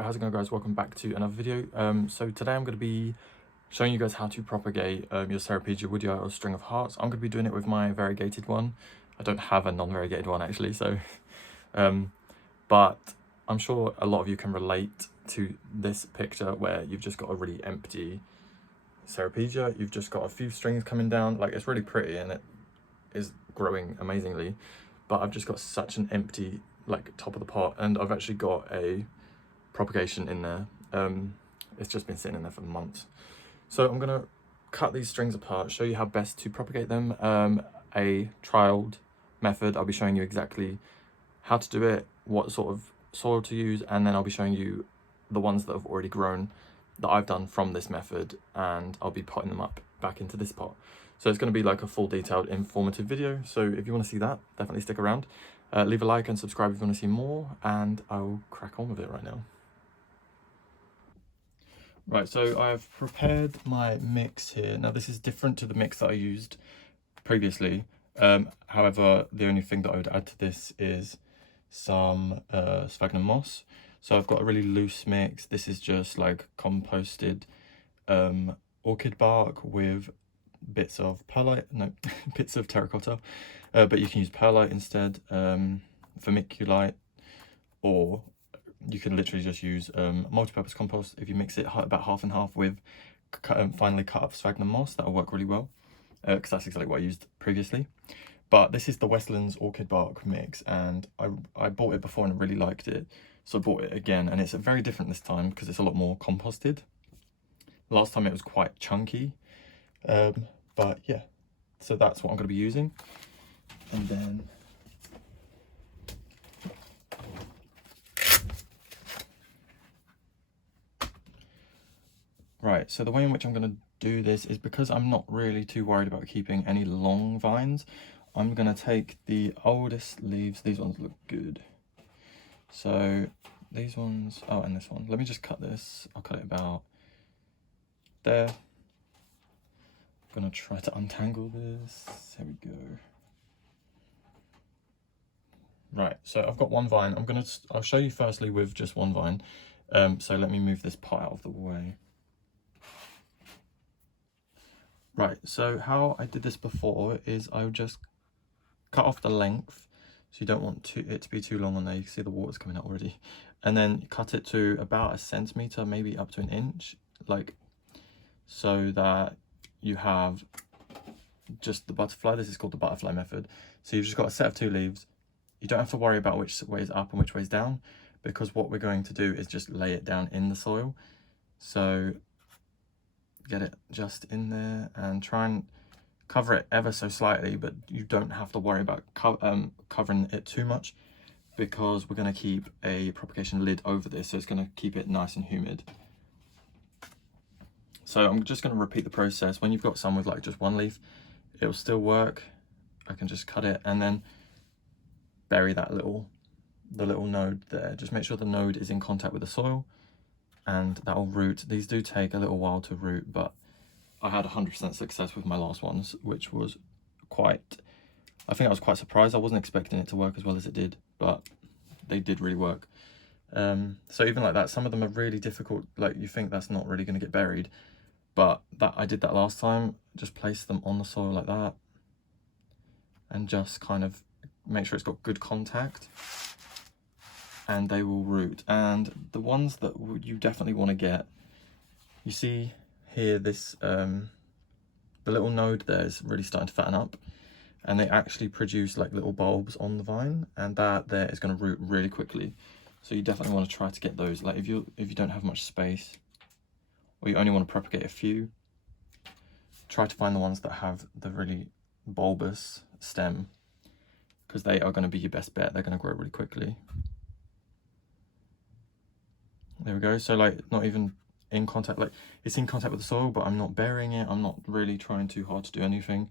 Right, how's it going, guys? Welcome back to another video. So today I'm going to be showing you guys how to propagate your Cerepegia woodii or string of hearts. I'm going to be doing it with my variegated one. I don't have a non-variegated one actually, so but I'm sure a lot of you can relate to this picture where you've just got a really empty Cerepegia. You've just got a few strings coming down. Like, it's really pretty and it is growing amazingly, but I've just got such an empty like top of the pot, and I've actually got a propagation in there. It's just been sitting in there for months. So I'm gonna cut these strings apart, show you how best to propagate them. A trialed method. I'll be showing you exactly how to do it, what sort of soil to use, and then I'll be showing you the ones that have already grown that I've done from this method, and I'll be potting them up back into this pot. So it's going to be like a full detailed informative video. So if you want to see that, definitely stick around. Leave a like and subscribe if you want to see more, and I'll crack on with it right now. Right, so I've prepared my mix here. Now this is different to the mix that I used previously. However, the only thing that I would add to this is some sphagnum moss. So I've got a really loose mix. This is just like composted orchid bark with bits of perlite, no, bits of terracotta, but you can use perlite instead, vermiculite, or you can literally just use multi-purpose compost. If you mix it about half and half with finely cut up sphagnum moss, that'll work really well, because that's exactly what I used previously. But this is the Westlands Orchid Bark mix, and I bought it before and I really liked it, so I bought it again, and it's very different this time because it's a lot more composted. Last time it was quite chunky, but yeah, so that's what I'm going to be using. And then right, so the way in which I'm going to do this is, because I'm not really too worried about keeping any long vines, I'm going to take the oldest leaves. These ones look good. So these ones, oh, and this one. Let me just cut this. I'll cut it about there. I'm going to try to untangle this. Here we go. Right, so I've got one vine. I'll show you firstly with just one vine. So let me move this pot out of the way. Right, so how I did this before is I would just cut off the length, so you don't want it to be too long on there. You can see the water's coming out already. And then cut it to about 1 centimeter, maybe up to 1 inch, like, so that you have just the butterfly. This is called the butterfly method. So you've just got a set of 2 leaves. You don't have to worry about which way is up and which way is down, because what we're going to do is just lay it down in the soil. So get it just in there and try and cover it ever so slightly, but you don't have to worry about covering it too much, because we're going to keep a propagation lid over this, so it's going to keep it nice and humid. So I'm just going to repeat the process. When you've got some with like just 1 leaf, it will still work. I can just cut it and then bury the little node there. Just make sure the node is in contact with the soil, and that will root. These do take a little while to root, but I had 100% success with my last ones, which was I think I was quite surprised. I wasn't expecting it to work as well as it did, but they did really work. So even like that, some of them are really difficult. Like, you think that's not really going to get buried, but I did that last time. Just place them on the soil like that, and just kind of make sure it's got good contact, and they will root. And the ones that you definitely want to get, you see here, this the little node there is really starting to fatten up, and they actually produce like little bulbs on the vine, and that there is going to root really quickly. So you definitely want to try to get those. Like, if you don't have much space, or you only want to propagate a few, try to find the ones that have the really bulbous stem, because they are going to be your best bet. They're going to grow really quickly. There we go. So like, not even in contact, like it's in contact with the soil, but I'm not burying it. I'm not really trying too hard to do anything.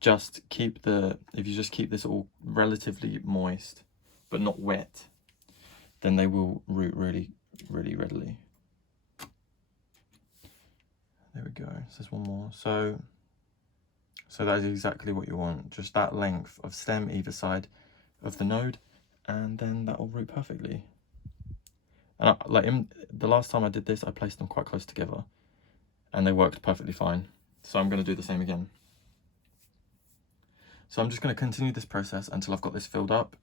Just if you just keep this all relatively moist but not wet, then they will root really, really readily. There we go. So there's one more. So that is exactly what you want. Just that length of stem either side of the node, and then that will root perfectly. And like the last time I did this, I placed them quite close together and they worked perfectly fine. So I'm going to do the same again. So I'm just going to continue this process until I've got this filled up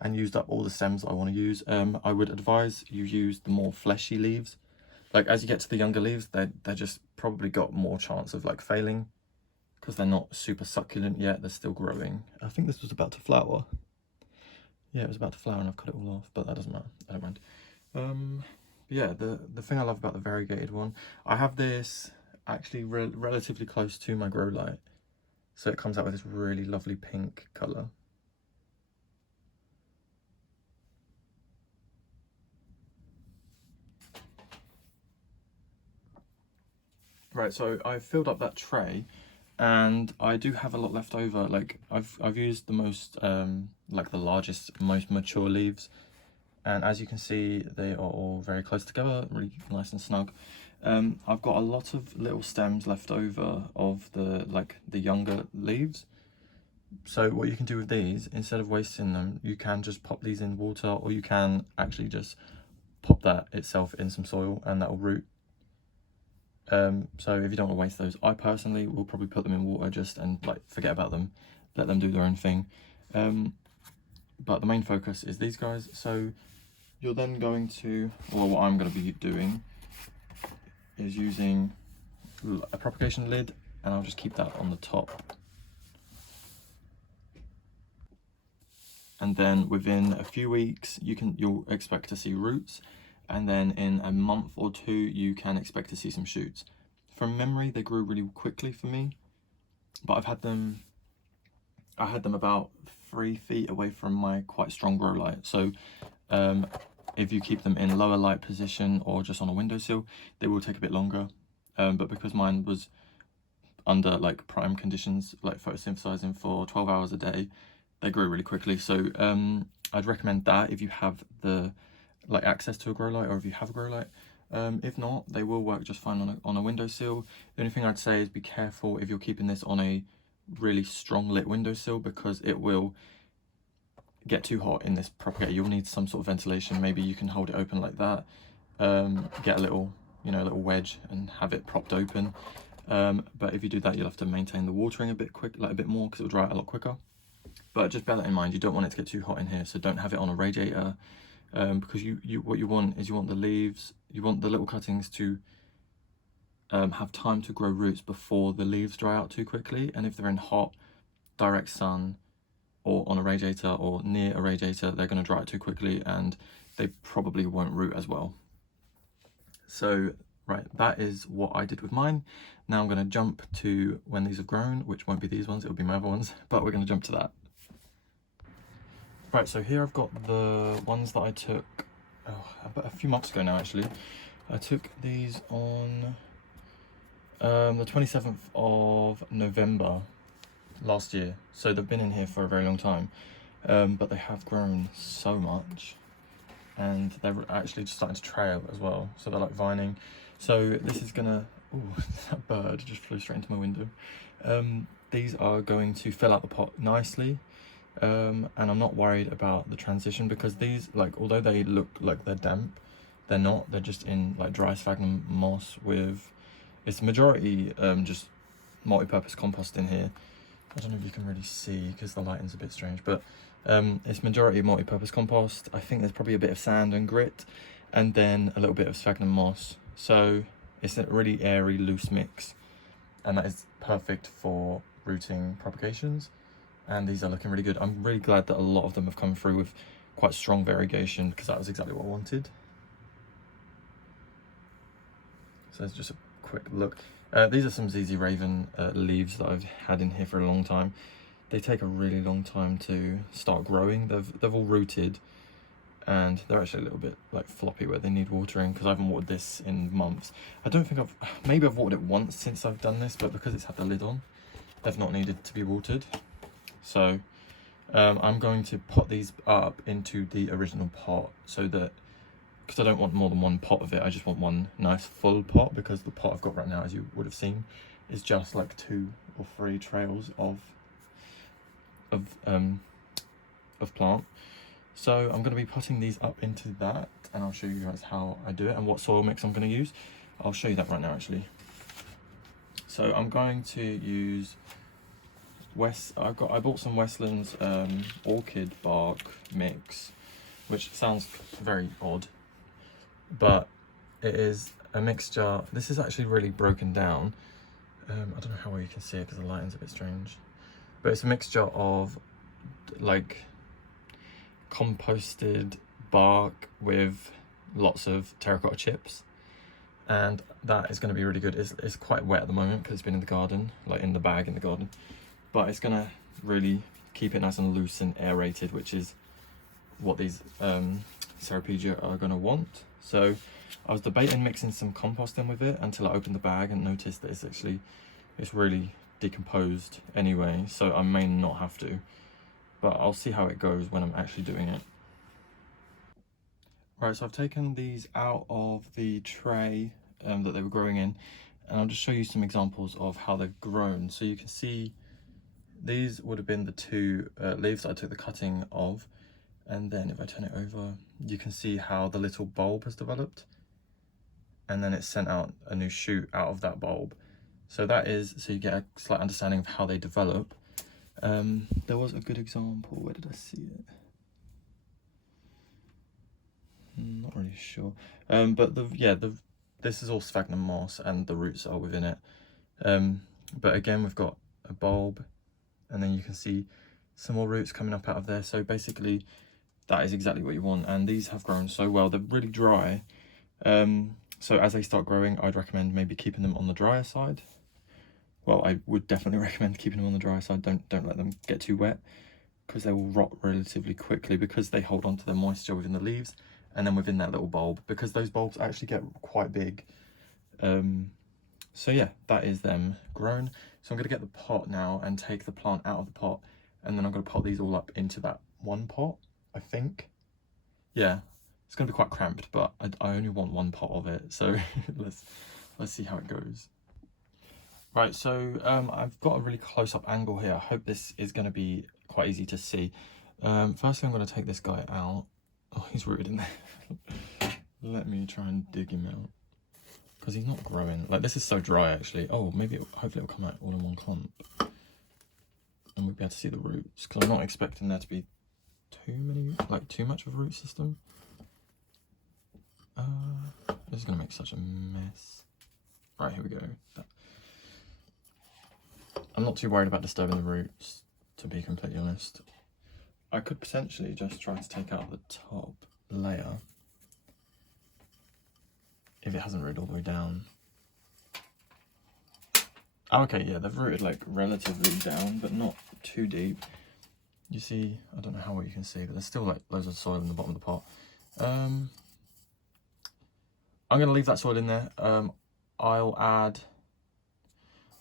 and used up all the stems that I want to use. I would advise you use the more fleshy leaves. Like as you get to the younger leaves, they're just probably got more chance of like failing because they're not super succulent yet. They're still growing. I think this was about to flower. Yeah, it was about to flower and I've cut it all off, but that doesn't matter. I don't mind. Yeah, the thing I love about the variegated one, I have this actually relatively close to my grow light. So it comes out with this really lovely pink colour. Right, so I've filled up that tray and I do have a lot left over. Like I've used the most like the largest, most mature leaves, and as you can see they are all very close together, really nice and snug. I've got a lot of little stems left over of the younger leaves. So what you can do with these, instead of wasting them, you can just pop these in water, or you can actually just pop that itself in some soil and that will root. So if you don't want to waste those, I personally will probably put them in water just and like forget about them, let them do their own thing. But the main focus is these guys. So you're then going to, or what I'm going to be doing is using a propagation lid, and I'll just keep that on the top. And then within a few weeks, you'll expect to see roots. And then in a month or two, you can expect to see some shoots. From memory, they grew really quickly for me, but I had them about 3 feet away from my quite strong grow light. So if you keep them in lower light position or just on a windowsill, they will take a bit longer. But because mine was under like prime conditions, like photosynthesizing for 12 hours a day, they grew really quickly. So I'd recommend that if you have the access to a grow light, or if you have a grow light. If not, they will work just fine on a windowsill. The only thing I'd say is be careful if you're keeping this on a really strong lit windowsill, because it will get too hot in this propagator. You'll need some sort of ventilation. Maybe you can hold it open like that, get a little wedge and have it propped open. But if you do that, you'll have to maintain the watering a bit more, because it'll dry out a lot quicker. But just bear that in mind, you don't want it to get too hot in here, so don't have it on a radiator. Because what you want is, you want the leaves, you want the little cuttings to have time to grow roots before the leaves dry out too quickly. And if they're in hot, direct sun, or on a radiator or near a radiator, they're going to dry out too quickly and they probably won't root as well. So right, that is what I did with mine. Now I'm going to jump to when these have grown, which won't be these ones, it'll be my other ones, but we're going to jump to that. Right, so here I've got the ones that I took a few months ago now, actually. I took these on the 27th of November last year. So they've been in here for a very long time, but they have grown so much, and they're actually just starting to trail as well. So they're like vining. So this is gonna, ooh, that bird just flew straight into my window. These are going to fill out the pot nicely. And I'm not worried about the transition, because these, although they look like they're damp, they're not. They're just in dry sphagnum moss with, it's majority just multi-purpose compost in here. I don't know if you can really see because the lighting's a bit strange, but it's majority multi-purpose compost. I think there's probably a bit of sand and grit, and then a little bit of sphagnum moss. So it's a really airy, loose mix, and that is perfect for rooting propagations. And these are looking really good. I'm really glad that a lot of them have come through with quite strong variegation, because that was exactly what I wanted. So it's just a quick look. These are some ZZ Raven leaves that I've had in here for a long time. They take a really long time to start growing. They've all rooted, and they're actually a little bit floppy where they need watering, because I haven't watered this in months. I don't think maybe I've watered it once since I've done this, but because it's had the lid on, they've not needed to be watered. So I'm going to pot these up into the original pot, so that, because I don't want more than one pot of it, I just want one nice full pot, because the pot I've got right now, as you would have seen, is just 2 or 3 trails of plant. So I'm going to be putting these up into that, and I'll show you guys how I do it and what soil mix I'm going to use. I'll show you that right now actually. So I'm going to use I bought some Westland's Orchid Bark mix, which sounds very odd, but it is a mixture. This is actually really broken down. I don't know how well you can see it because the lighting's a bit strange, but it's a mixture of like composted bark with lots of terracotta chips, and that is going to be really good. It's quite wet at the moment because it's been in the garden, like in the bag in the garden, but it's going to really keep it nice and loose and aerated, which is what these Cerepegia are going to want. So I was debating mixing some compost in with it until I opened the bag and noticed that it's really decomposed anyway, so I may not have to, but I'll see how it goes when I'm actually doing it. Right, so I've taken these out of the tray that they were growing in, and I'll just show you some examples of how they've grown. So you can see these would have been the two leaves that I took the cutting of, and then if I turn it over, you can see how the little bulb has developed, and then it sent out a new shoot out of that bulb. So so you get a slight understanding of how they develop. There was a good example. Where did I see it? Not really sure. But this is all sphagnum moss and the roots are within it. But again, we've got a bulb, and then you can see some more roots coming up out of there. So basically that is exactly what you want, and these have grown so well. They're really dry. So as they start growing, I'd recommend maybe keeping them on the drier side. Well, I would definitely recommend keeping them on the drier side. Don't let them get too wet, because they will rot relatively quickly, because they hold on to the moisture within the leaves and then within that little bulb, because those bulbs actually get quite big. So yeah, that is them grown. So I'm going to get the pot now and take the plant out of the pot, and then I'm going to pot these all up into that one pot, I think. Yeah, it's going to be quite cramped, but I only want one pot of it, so let's see how it goes. Right, so I've got a really close-up angle here. I hope this is going to be quite easy to see. Firstly, I'm going to take this guy out. Oh, he's rooted in there. Let me try and dig him out, because he's not growing. Like, this is so dry, actually. Oh, maybe hopefully it'll come out all in one clump, and we'll be able to see the roots, because I'm not expecting there to be too much of a root system. This is going to make such a mess. Right, here we go. I'm not too worried about disturbing the roots, to be completely honest. I could potentially just try to take out the top layer if it hasn't rooted all the way down. Okay, yeah, they've rooted like relatively down, but not too deep. You see, I don't know how well you can see, but there's still like loads of soil in the bottom of the pot. I'm going to leave that soil in there. I'll add,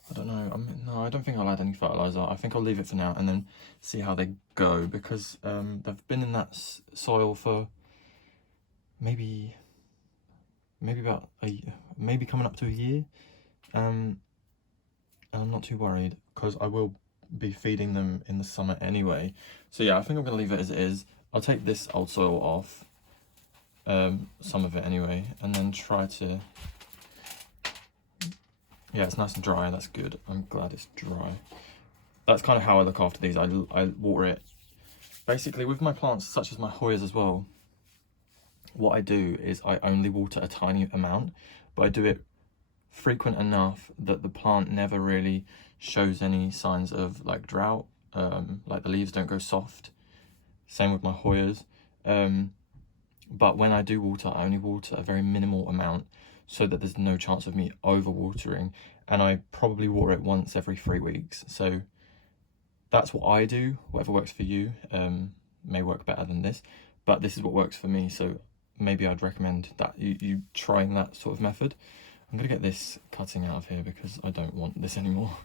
I don't know, no, I don't think I'll add any fertiliser. I think I'll leave it for now and then see how they go, because they've been in that soil for maybe about maybe coming up to a year. And I'm not too worried, because I will be feeding them in the summer anyway. So yeah, I think I'm going to leave it as it is. I'll take this old soil off, some of it anyway, and then try to... Yeah, it's nice and dry. That's good. I'm glad it's dry. That's kind of how I look after these. I water it. Basically, with my plants, such as my Hoyas as well, what I do is I only water a tiny amount, but I do it frequent enough that the plant never really shows any signs of like drought. Like the leaves don't go soft. Same with my Hoyas. But when I do water, I only water a very minimal amount, so that there's no chance of me over watering, and I probably water it once every 3 weeks. So that's what I do. Whatever works for you may work better than this, but this is what works for me. So maybe I'd recommend that you trying that sort of method. I'm gonna get this cutting out of here because I don't want this anymore.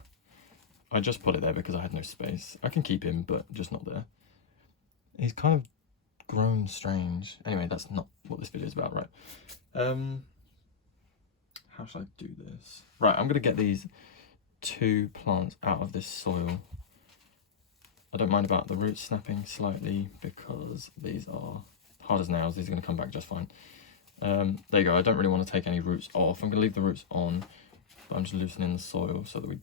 I just put it there because I had no space. I can keep him, but just not there. He's kind of grown strange. Anyway, that's not what this video is about, right? How should I do this? Right, I'm gonna get these 2 plants out of this soil. I don't mind about the roots snapping slightly because these are hard as nails. These are going to come back just fine. There you go. I don't really want to take any roots off. I'm going to leave the roots on, but I'm just loosening the soil so that we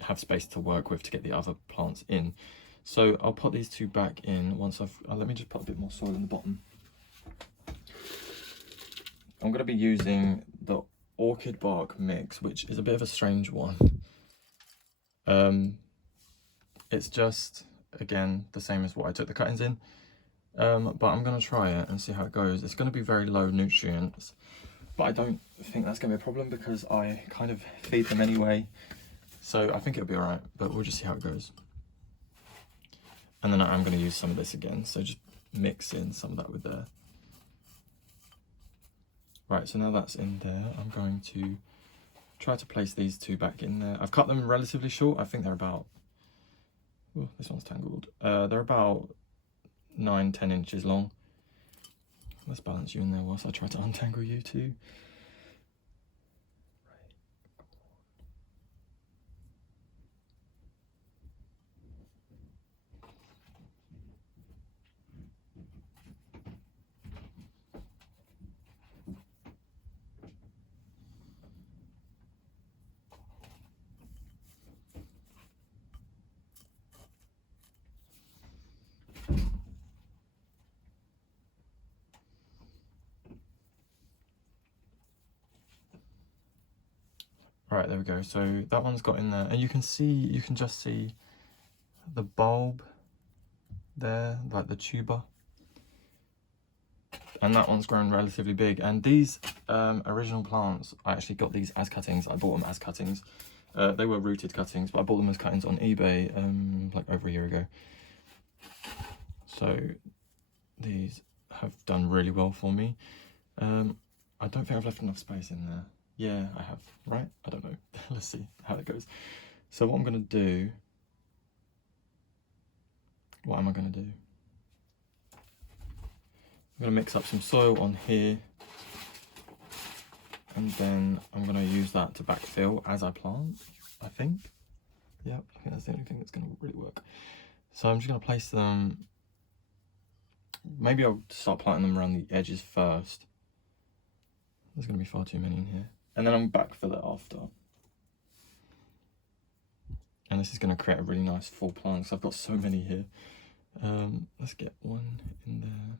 have space to work with to get the other plants in. So I'll put these two back in once I've... let me just put a bit more soil in the bottom. I'm going to be using the Orchid Bark mix, which is a bit of a strange one. It's just, again, the same as what I took the cuttings in. But I'm going to try it and see how it goes. It's going to be very low nutrients, but I don't think that's going to be a problem because I kind of feed them anyway. So I think it'll be alright, but we'll just see how it goes. And then I'm going to use some of this again, so just mix in some of that with there. Right, so now that's in there, I'm going to try to place these two back in there. I've cut them relatively short. I think they're about... oh, this one's tangled. They're about 9-10 inches long. Let's balance you in there whilst I try to untangle you too. Right, there we go. So that one's got in there, and you can just see the bulb there, like the tuber. And that one's grown relatively big. And these original plants, I actually got these as cuttings. I bought them as cuttings. They were rooted cuttings, but I bought them as cuttings on eBay like over a year ago. So these have done really well for me. I don't think I've left enough space in there. Yeah, I have, right? I don't know. Let's see how it goes. So what I'm going to do... what am I going to do? I'm going to mix up some soil on here. And then I'm going to use that to backfill as I plant, I think. Yep, I think that's the only thing that's going to really work. So I'm just going to place them... maybe I'll start planting them around the edges first. There's going to be far too many in here. And then I'm backfill it after. And this is going to create a really nice full plant because I've got so many here. Let's get one in there.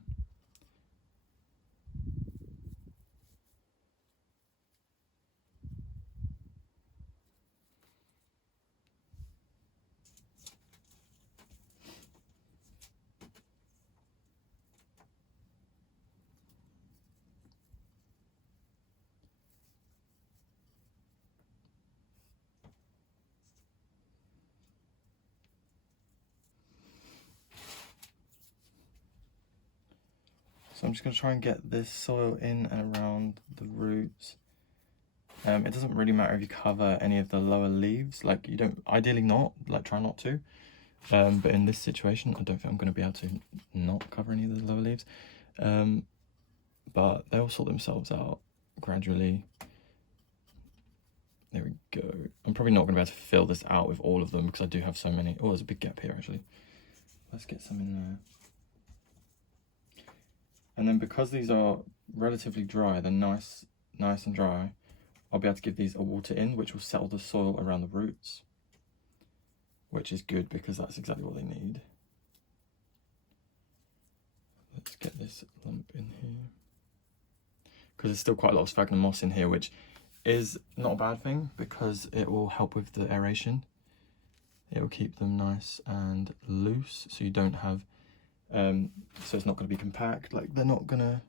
So I'm just going to try and get this soil in and around the roots. It doesn't really matter if you cover any of the lower leaves, like you don't, ideally not, like try not to. But in this situation, I don't think I'm going to be able to not cover any of the lower leaves. But they'll sort themselves out gradually. There we go. I'm probably not going to be able to fill this out with all of them because I do have so many. Oh, there's a big gap here actually. Let's get some in there. And then because these are relatively dry, they're nice and dry, I'll be able to give these a water in, which will settle the soil around the roots, which is good because that's exactly what they need. Let's get this lump in here. Because there's still quite a lot of sphagnum moss in here, which is not a bad thing because it will help with the aeration. It will keep them nice and loose, so you don't have... so it's not going to be compact, like they're not going to...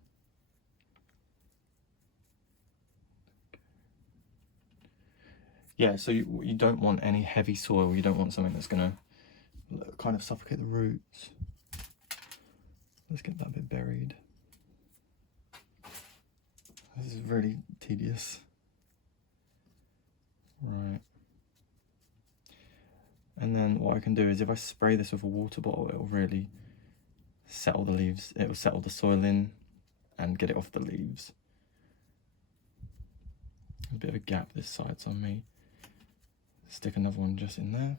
yeah, so you don't want any heavy soil, you don't want something that's going to kind of suffocate the roots. Let's get that bit buried. This is really tedious. Right. And then what I can do is if I spray this with a water bottle, it'll really settle the leaves, it will settle the soil in and get it off the leaves. A bit of a gap this side, so I may stick another one just in there.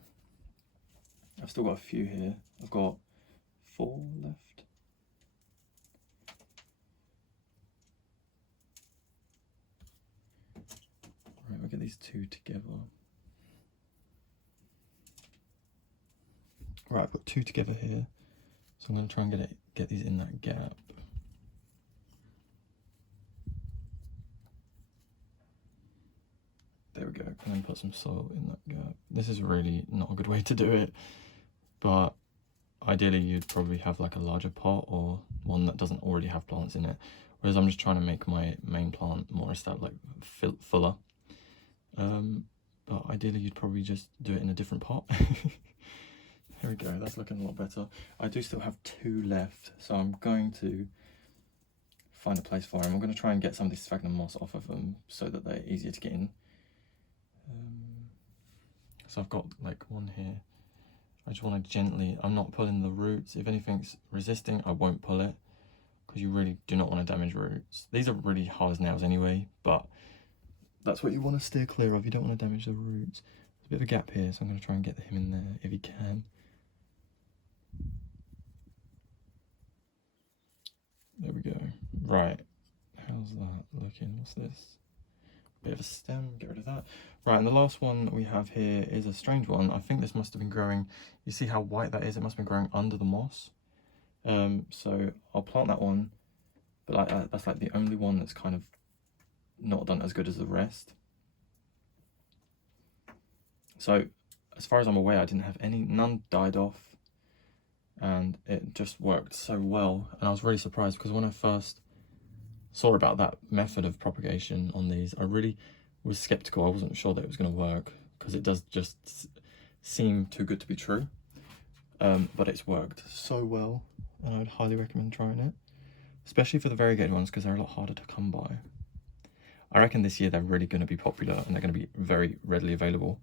I've still got a few here. I've got 4 left. Right, we'll get these 2 together. Right, I've got 2 together here. So I'm going to try and get these in that gap. There we go, and then put some soil in that gap. This is really not a good way to do it, but ideally you'd probably have like a larger pot or one that doesn't already have plants in it. Whereas I'm just trying to make my main plant more established, like fuller. But ideally you'd probably just do it in a different pot. There we go, that's looking a lot better. I do still have 2 left, so I'm going to find a place for them. I'm going to try and get some of this sphagnum moss off of them so that they're easier to get in. So I've got like one here. I just want to gently, I'm not pulling the roots. If anything's resisting, I won't pull it, because you really do not want to damage roots. These are really hard as nails anyway, but that's what you want to steer clear of. You don't want to damage the roots. There's a bit of a gap here, so I'm going to try and get him in there if he can. There we go. Right, how's that looking? What's this? Bit of a stem, get rid of that. Right, and the last one we have here is a strange one. I think this must have been growing, you see how white that is? It must have been growing under the moss. So I'll plant that one, but that's like the only one that's kind of not done as good as the rest. So as far as I'm aware, I didn't have none died off, and it just worked so well. And I was really surprised, because when I first saw about that method of propagation on these, I really was skeptical. I wasn't sure that it was going to work, because it does just seem too good to be true. But it's worked so well, and I'd highly recommend trying it, especially for the variegated ones, because they're a lot harder to come by. I reckon this year they're really going to be popular, and they're going to be very readily available.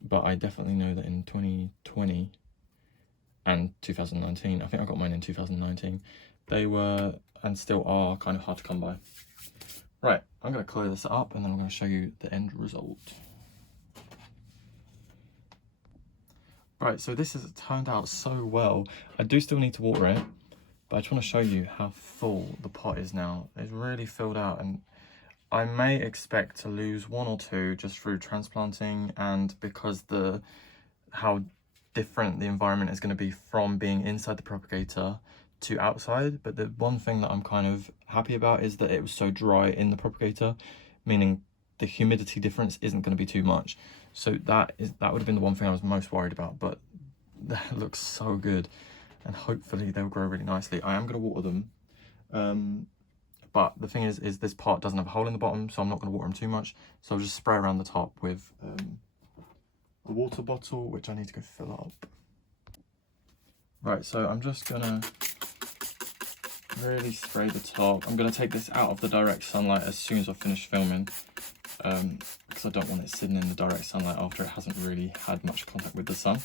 But I definitely know that in 2020 and 2019, I think I got mine in 2019, they were and still are kind of hard to come by. Right, I'm going to clear this up, and then I'm going to show you the end result. Right, so this has turned out so well. I do still need to water it, but I just want to show you how full the pot is now. It's really filled out, and I may expect to lose 1 or 2 just through transplanting, and because how different the environment is going to be from being inside the propagator to outside. But the one thing that I'm kind of happy about is that it was so dry in the propagator, meaning the humidity difference isn't going to be too much. So that would have been the one thing I was most worried about, but that looks so good, and hopefully they'll grow really nicely. I am going to water them, but the thing is this pot doesn't have a hole in the bottom, so I'm not going to water them too much. So I'll just spray around the top with a water bottle, which I need to go fill up. Right, so I'm just gonna really spray the top. I'm gonna take this out of the direct sunlight as soon as I finish filming, because I don't want it sitting in the direct sunlight after it hasn't really had much contact with the sun,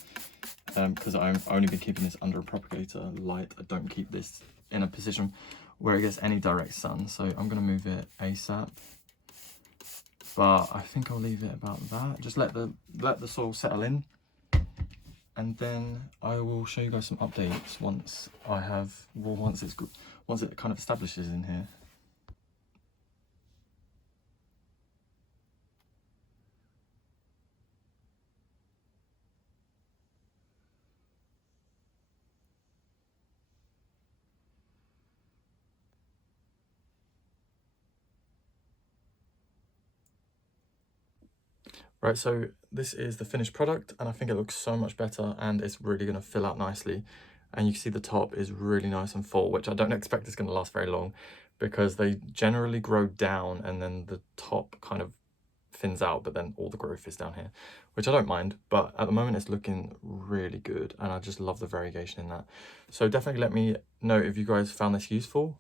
because I've only been keeping this under a propagator light. I don't keep this in a position where it gets any direct sun, so I'm gonna move it ASAP. But I think I'll leave it about that. Just let the soil settle in, and then I will show you guys some updates once it kind of establishes in here. Right, so this is the finished product, and I think it looks so much better, and it's really going to fill out nicely. And you can see the top is really nice and full, which I don't expect is going to last very long, because they generally grow down and then the top kind of thins out, but then all the growth is down here, which I don't mind. But at the moment it's looking really good, and I just love the variegation in that. So definitely let me know if you guys found this useful.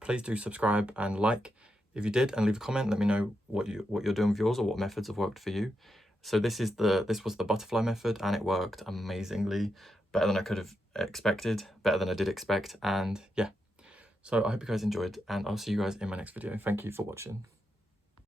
Please do subscribe and like if you did, and leave a comment. Let me know what you're doing with yours, or what methods have worked for you. So this was the butterfly method, and it worked amazingly, better than I could have expected, better than I did expect. And yeah, so I hope you guys enjoyed, and I'll see you guys in my next video. Thank you for watching.